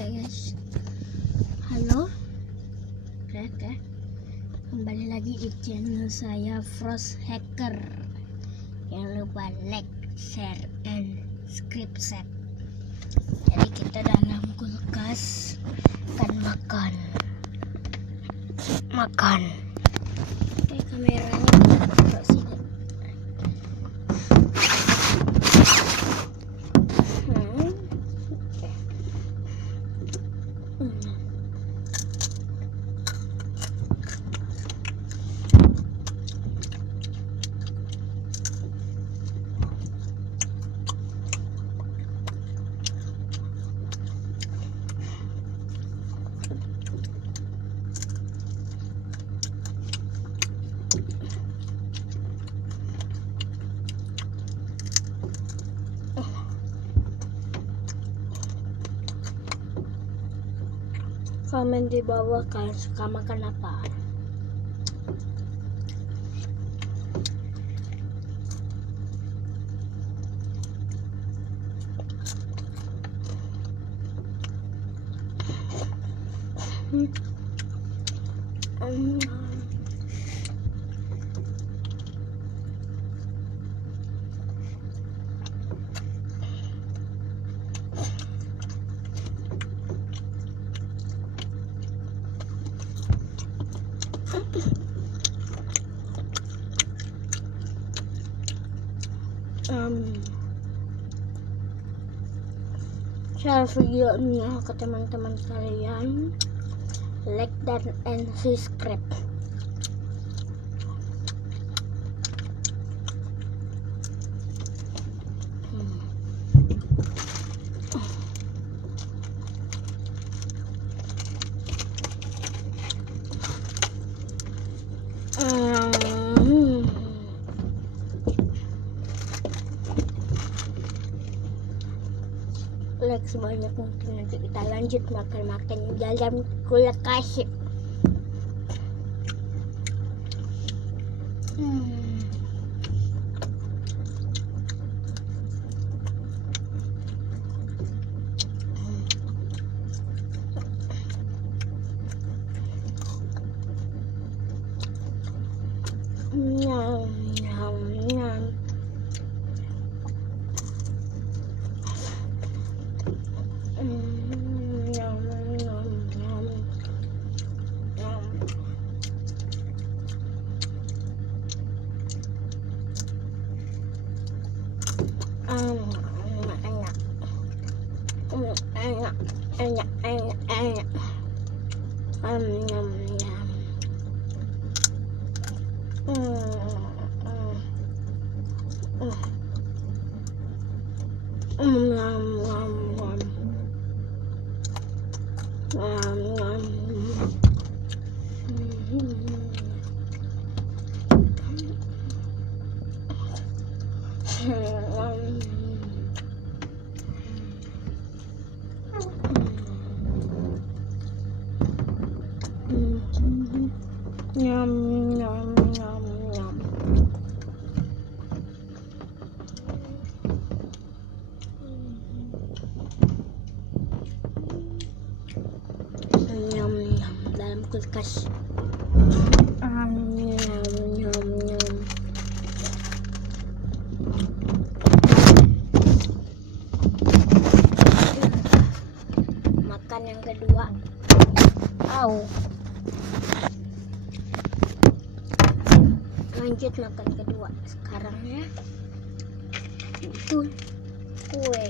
Oke guys, halo, oke, kembali lagi di channel saya Frost Hacker. Jangan lupa like, share, and subscribe. Jadi kita dalam kulkas akan makan. Oke, kameranya taruh sini. Komen di bawah kalian suka makan apa. Share videonya ke teman-teman kalian, like dan subscribe. Like sebanyak mungkin, nanti kita lanjut makan dalam kulkas. Nyam nyam nyam. Nyam nyam nyam nyam. Nyam nyam dalam kulkas. Nyam nyam nyam. Makan yang kedua. Au. Lanjut makan kedua sekarang ya. Itu kue.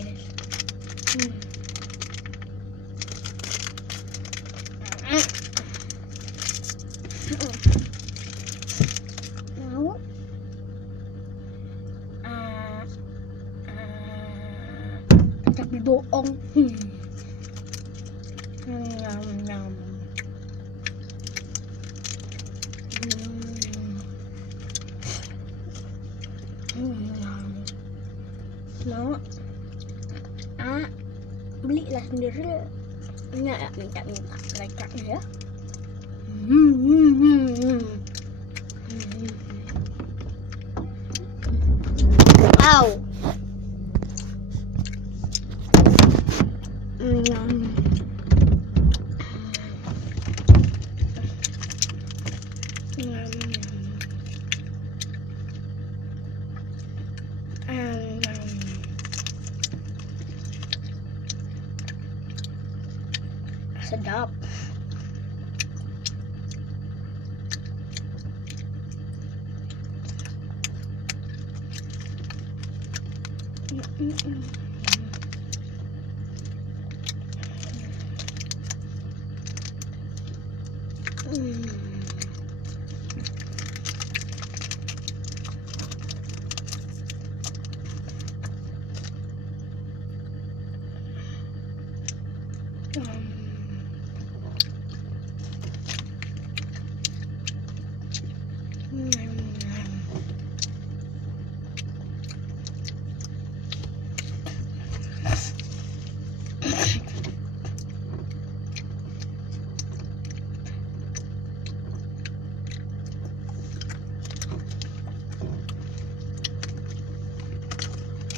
Mau? Tapi bohong. Nyam nyam. Mau belilah sendiri, minta mereka ya. Au. sedap.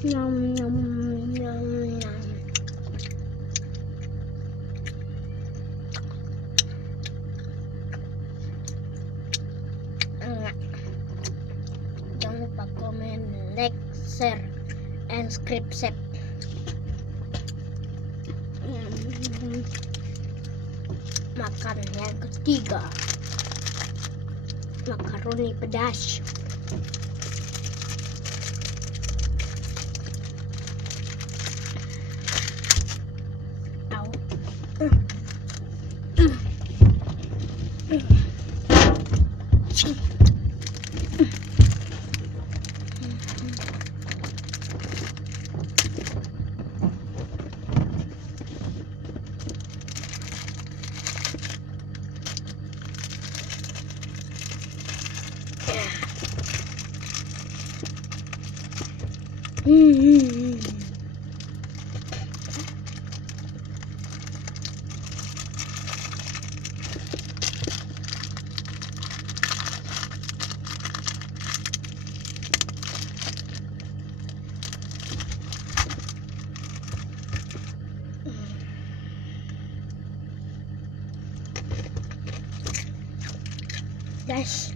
Nyam nyam nyam nyam. Jangan lupa komen, like, share, and subscribe. Makan yang ketiga, makaroni pedas. Guys,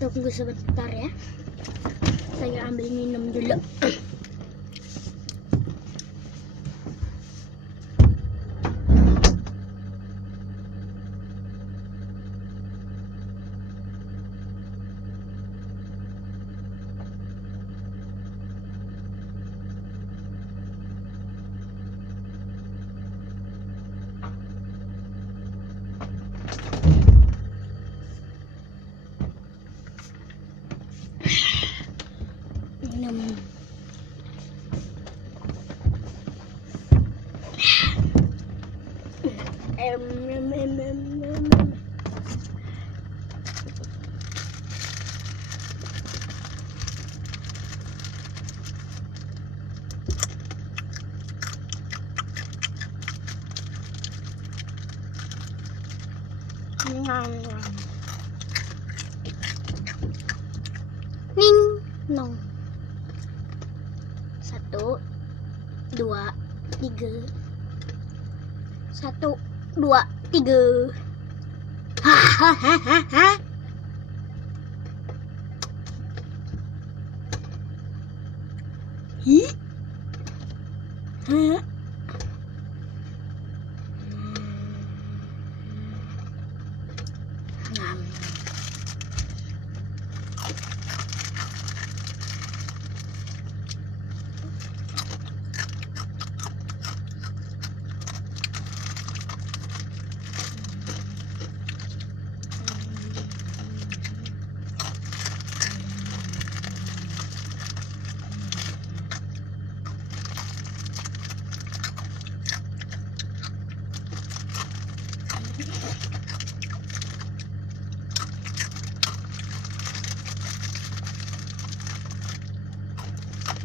tunggu sebentar ya, saya ambil minum dulu. Ning nong. 1, 2, 3. 1, 2, 3. Hahaha. Hi. Ha.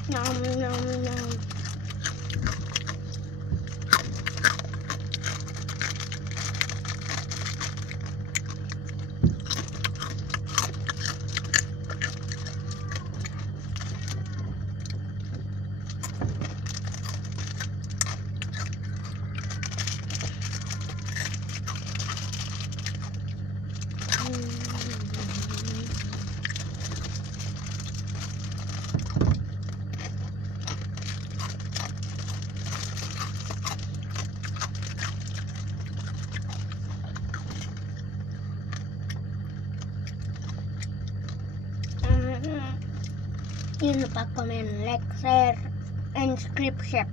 Nom nom nom. Jangan lupa komen, like, share, and subscribe.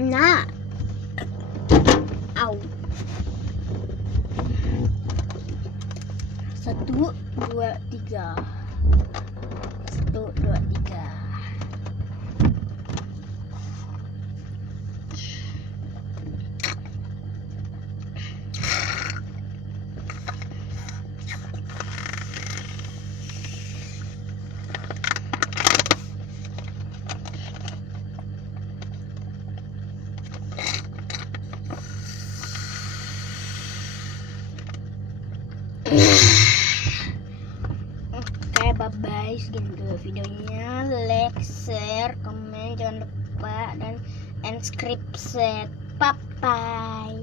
Nah, au. 1, 2, 3. 1, 2, 3. Oke, bye-bye. Segitu dulu videonya. Like, share, komen, jangan lupa, dan subscribe. Bye-bye.